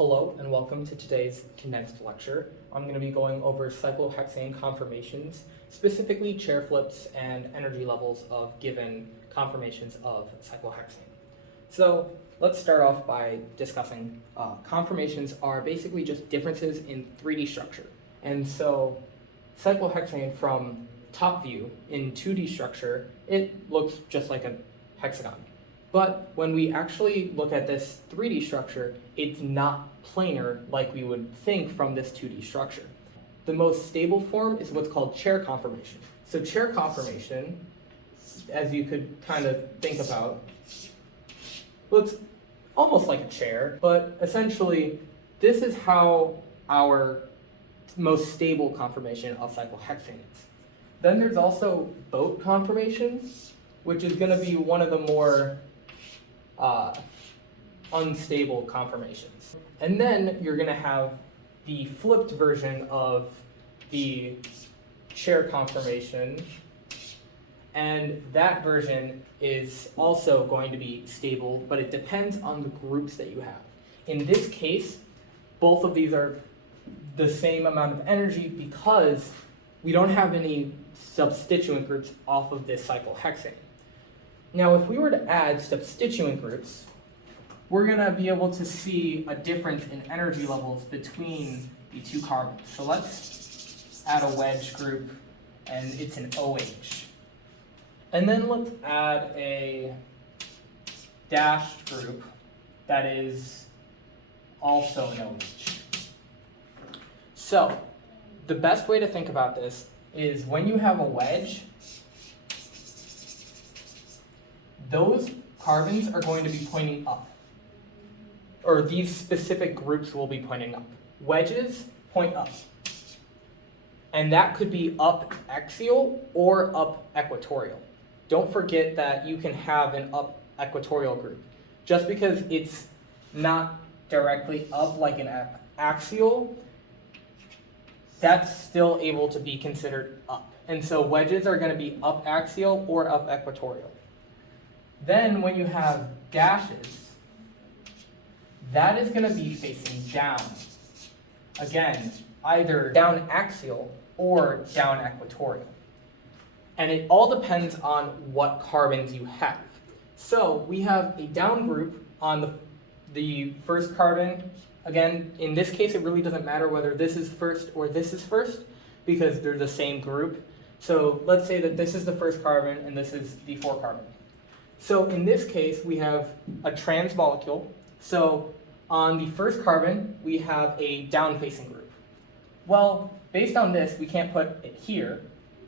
Hello and welcome to today's condensed lecture. I'm going to be going over cyclohexane conformations, specifically chair flips and energy levels of given conformations of cyclohexane. So let's start off by discussing conformations are basically just differences in 3D structure. And so cyclohexane from top view in 2D structure, it looks just like a hexagon. But when we actually look at this 3D structure, it's not planar like we would think from this 2D structure. The most stable form is what's called chair conformation. So chair conformation, as you could kind of think about, looks almost like a chair, but essentially this is how our most stable conformation of cyclohexane is. Then there's also boat conformation, which is going to be one of the more unstable conformations. And then you're going to have the flipped version of the chair conformation, and that version is also going to be stable, but it depends on the groups that you have. In this case, both of these are the same amount of energy because we don't have any substituent groups off of this cyclohexane. Now, if we were to add substituent groups, we're going to be able to see a difference in energy levels between the two carbons. So let's add a wedge group, and it's an OH. And then let's add a dashed group that is also an OH. So the best way to think about this is when you have a wedge, those carbons are going to be pointing up, or these specific groups will be pointing up. Wedges point up, and that could be up axial or up equatorial. Don't forget that you can have an up equatorial group. Just because it's not directly up like an axial, that's still able to be considered up. And so wedges are going to be up axial or up equatorial. Then when you have dashes, that is going to be facing down. Again, either down axial or down equatorial. And it all depends on what carbons you have. So we have a down group on the first carbon. Again, in this case, it really doesn't matter whether this is first or this is first because they're the same group. So let's say that this is the first carbon and this is the 4 carbon. So in this case, we have a trans molecule. So on the first carbon, we have a down-facing group. Well, based on this, we can't put it here.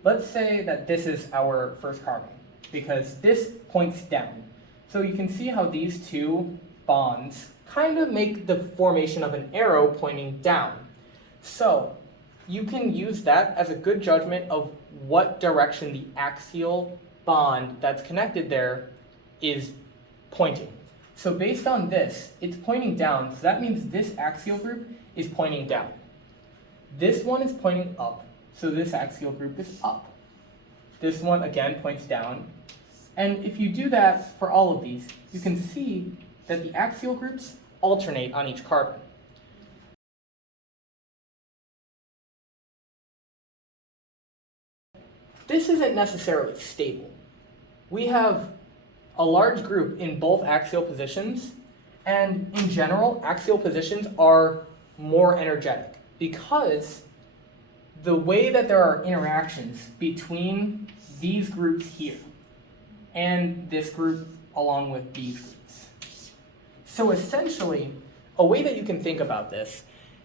Let's say that this is our first carbon, because this points down. So you can see how these two bonds kind of make the formation of an arrow pointing down. So you can use that as a good judgment of what direction the axial bond that's connected there is pointing. So based on this, it's pointing down, so that means this axial group is pointing down. This one is pointing up, so this axial group is up. This one, again, points down. And if you do that for all of these, you can see that the axial groups alternate on each carbon. This isn't necessarily stable. We have a large group in both axial positions, and in general, axial positions are more energetic because the way that there are interactions between these groups here and this group along with these groups. So essentially, a way that you can think about this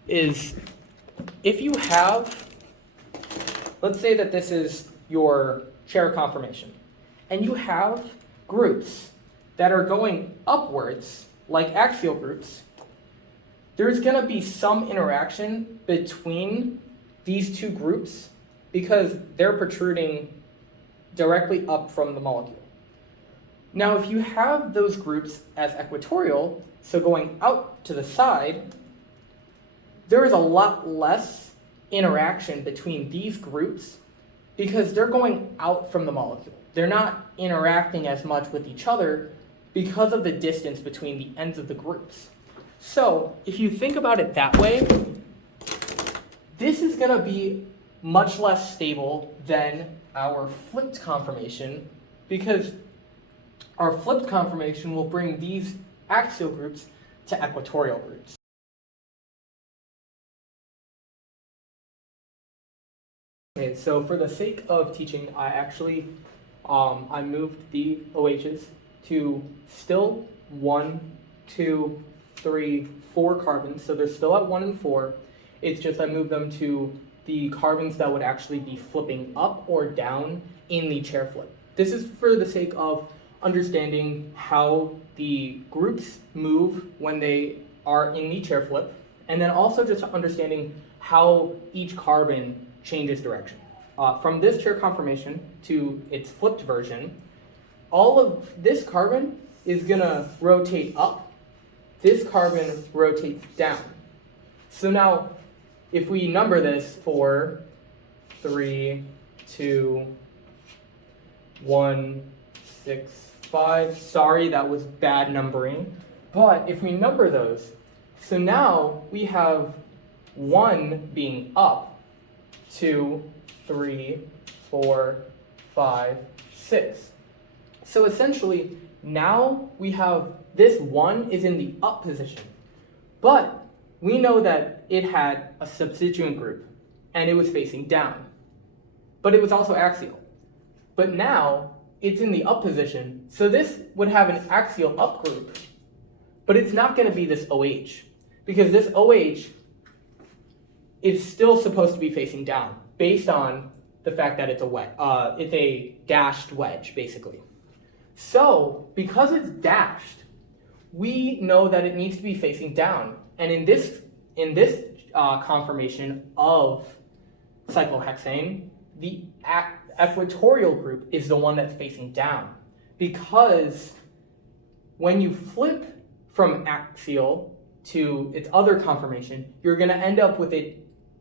is if you have, let's say that this is your chair conformation, and you have groups that are going upwards, like axial groups, there's going to be some interaction between these two groups because they're protruding directly up from the molecule. Now, if you have those groups as equatorial, so going out to the side, there is a lot less interaction between these groups because they're going out from the molecule. They're not interacting as much with each other because of the distance between the ends of the groups. So if you think about it that way, this is going to be much less stable than our flipped conformation, because our flipped conformation will bring these axial groups to equatorial groups. Okay, so for the sake of teaching, I actually I moved the OHs to still 1, 2, 3, 4 carbons, so they're still at 1 and 4. It's just I moved them to the carbons that would actually be flipping up or down in the chair flip. This is for the sake of understanding how the groups move when they are in the chair flip, and then also just understanding how each carbon changes direction. From this chair conformation to its flipped version, all of this carbon is gonna rotate up, this carbon rotates down. So now, if we number this 4, 3, 2, 1, 6, 5, sorry, that was bad numbering. But if we number those, so now we have 1 being up, 2, 3, 4, 5, 6. So essentially, now we have this 1 is in the up position, but we know that it had a substituent group and it was facing down, but it was also axial. But now it's in the up position, so this would have an axial up group, but it's not going to be this OH, because this OH is still supposed to be facing down based on the fact that it's it's a dashed wedge, basically. So because it's dashed, we know that it needs to be facing down. And in this conformation of cyclohexane, the equatorial group is the one that's facing down, because when you flip from axial to its other conformation, you're going to end up with an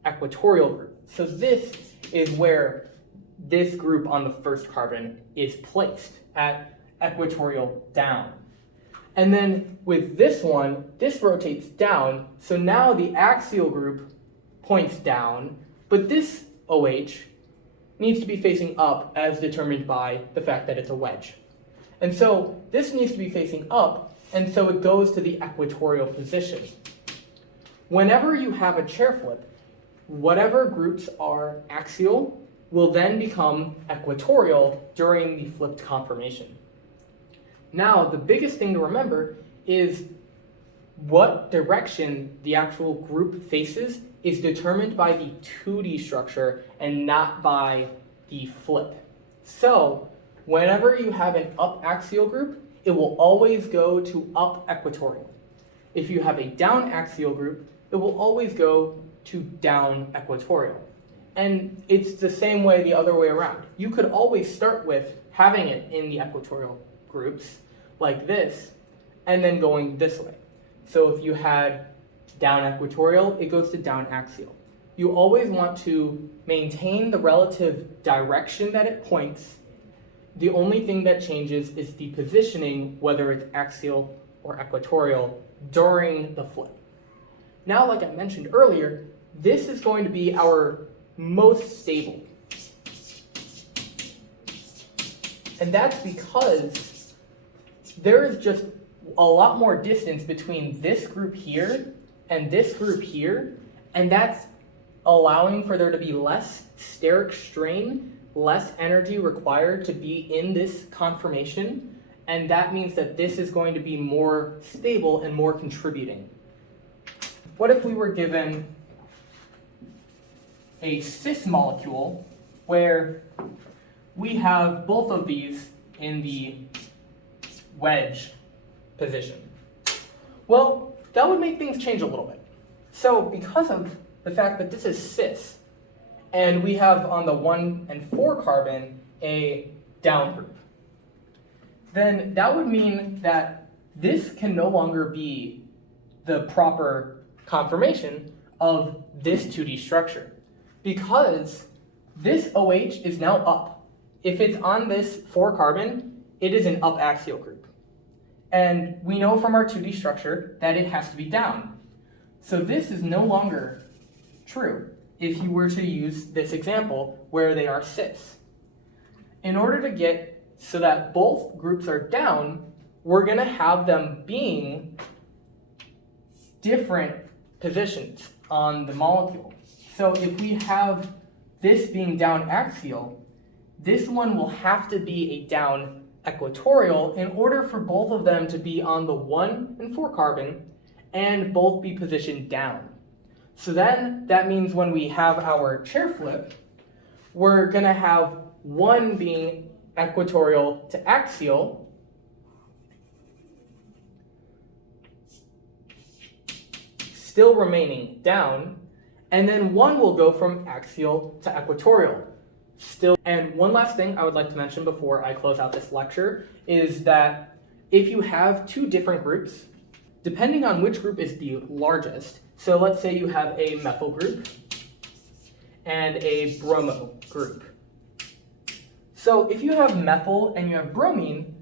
equatorial group. So this is where this group on the first carbon is placed, at equatorial down. And then with this one, this rotates down, so now the axial group points down, but this OH needs to be facing up as determined by the fact that it's a wedge. And so this needs to be facing up, and so it goes to the equatorial position. Whenever you have a chair flip, whatever groups are axial will then become equatorial during the flipped conformation. Now, the biggest thing to remember is what direction the actual group faces is determined by the 2D structure and not by the flip. So, whenever you have an up axial group, it will always go to up equatorial. If you have a down axial group, it will always go to down equatorial. And it's the same way the other way around. You could always start with having it in the equatorial groups like this, and then going this way. So if you had down equatorial, it goes to down axial. You always want to maintain the relative direction that it points. The only thing that changes is the positioning, whether it's axial or equatorial, during the flip. Now, like I mentioned earlier, this is going to be our most stable. And that's because there is just a lot more distance between this group here and this group here, and that's allowing for there to be less steric strain, less energy required to be in this conformation, and that means that this is going to be more stable and more contributing. What if we were given a cis molecule where we have both of these in the wedge position? Well, that would make things change a little bit. So because of the fact that this is cis, and we have on the 1 and 4 carbon a down group, then that would mean that this can no longer be the proper conformation of this 2D structure, because this OH is now up. If it's on this 4 carbon, it is an up axial group. And we know from our 2D structure that it has to be down. So this is no longer true if you were to use this example where they are cis. In order to get so that both groups are down, we're going to have them being different positions on the molecule. So if we have this being down axial, this one will have to be a down equatorial in order for both of them to be on the 1 and 4 carbon and both be positioned down. So then that means when we have our chair flip, we're going to have one being equatorial to axial, still remaining down, and then one will go from axial to equatorial. Still. And one last thing I would like to mention before I close out this lecture is that if you have two different groups, depending on which group is the largest, so let's say you have a methyl group and a bromo group. So if you have methyl and you have bromine,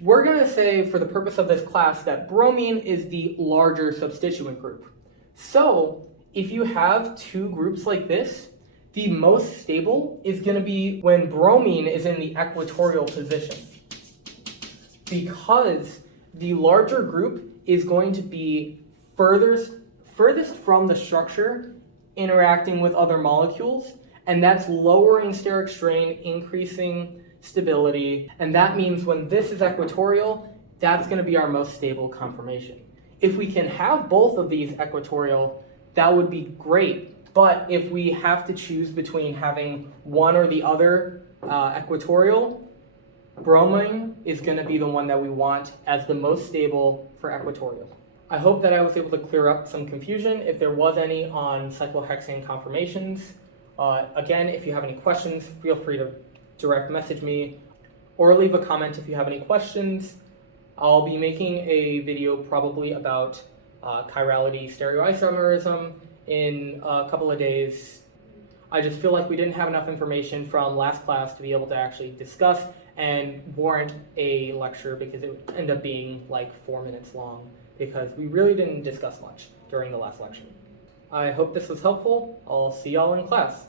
we're going to say for the purpose of this class that bromine is the larger substituent group. So if you have two groups like this, the most stable is going to be when bromine is in the equatorial position, because the larger group is going to be furthest from the structure interacting with other molecules, and that's lowering steric strain, increasing stability, and that means when this is equatorial, that's going to be our most stable conformation. If we can have both of these equatorial, that would be great. But if we have to choose between having one or the other equatorial, bromine is going to be the one that we want as the most stable for equatorial. I hope that I was able to clear up some confusion if there was any on cyclohexane conformations. Again, if you have any questions, feel free to direct message me or leave a comment if you have any questions. I'll be making a video probably about chirality stereoisomerism in a couple of days. I just feel like we didn't have enough information from last class to be able to actually discuss and warrant a lecture, because it would end up being like 4 minutes long because we really didn't discuss much during the last lecture. I hope this was helpful. I'll see y'all in class.